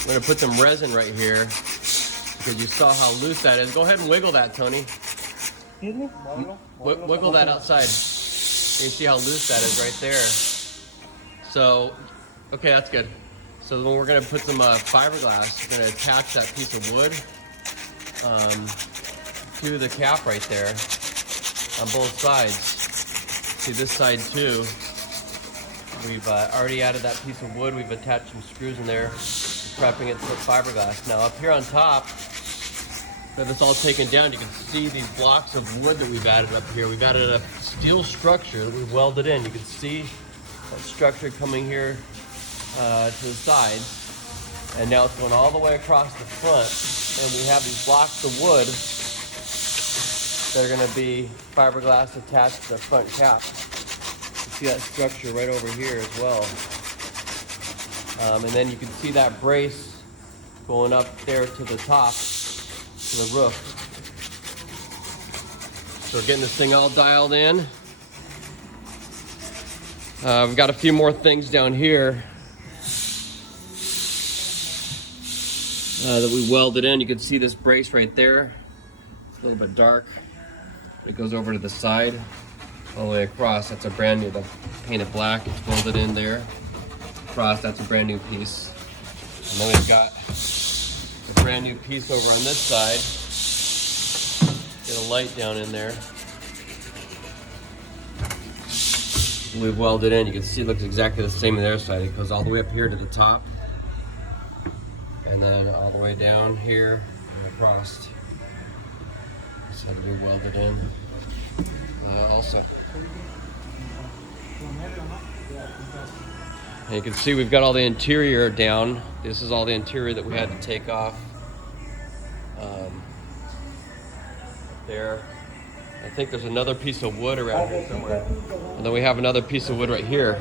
I'm gonna put some resin right here because you saw how loose that is. Go ahead and wiggle that, Tony. Wiggle that outside. You can see how loose that is right there. So, okay, that's good. So then we're gonna put some fiberglass. We're gonna attach that piece of wood to the cap right there on both sides. See this side too. We've already added that piece of wood. We've attached some screws in there, prepping it to put fiberglass. Now up here on top, that it's all taken down, you can see these blocks of wood that we've added up here. We've added a steel structure that we've welded in. You can see that structure coming here to the side. And now it's going all the way across the front. And we have these blocks of wood that are gonna be fiberglass attached to the front cap. You see that structure right over here as well. And then you can see that brace going up there to the top, to the roof. So we're getting this thing all dialed in. We've got a few more things down here that we welded in. You can see this brace right there. It's a little bit dark. It goes over to the side, all the way across. That's a brand new, the painted black. It's welded in there. Across, that's a brand new piece. And then we've got a brand new piece over on this side. Get a light down in there. We've welded in. You can see it looks exactly the same on the other side. It goes all the way up here to the top. And then all the way down here and across. This had to be welded in. Also. And you can see we've got all the interior down. This is all the interior that we had to take off. There. I think there's another piece of wood around here somewhere. And then we have another piece of wood right here.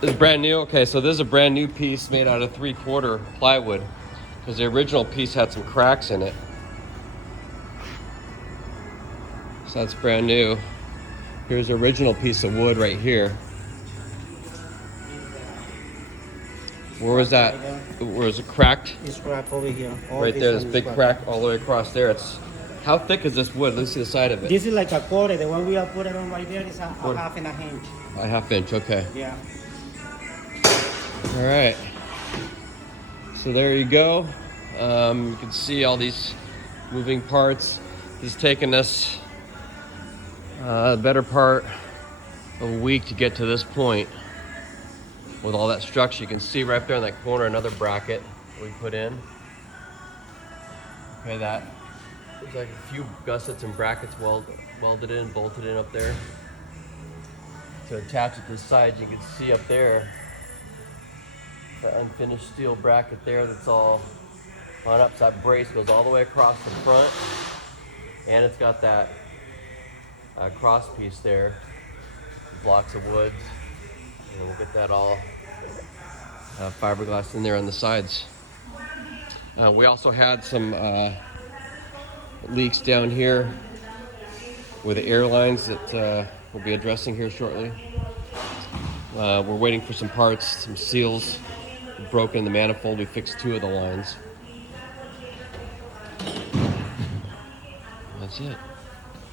This is brand new. Okay, so this is a brand new piece made out of 3/4 plywood because the original piece had some cracks in it. So that's brand new. Here's the original piece of wood right here. Where was that? Where was it cracked? It's cracked over here. Right there, this big crack all the way across there. It's how thick is this wood? Let's see the side of it. This is like a quarter. The one we have put it on right there is a half and a inch. A half inch, okay. Yeah. All right. So there you go. You can see all these moving parts. It's taken us the better part of a week to get to this point with all that structure. You can see right up there in that corner another bracket we put in. Okay, that there's like a few gussets and brackets welded in, bolted in up there. To attach it to the sides, you can see up there the unfinished steel bracket there that's all on up. So that brace goes all the way across the front, and it's got that cross piece there, blocks of wood, and we'll get that all fiberglass in there on the sides. We also had some leaks down here with the air lines that we'll be addressing here shortly. We're waiting for some parts, some seals broken in the manifold. We fixed 2 of the lines. That's it.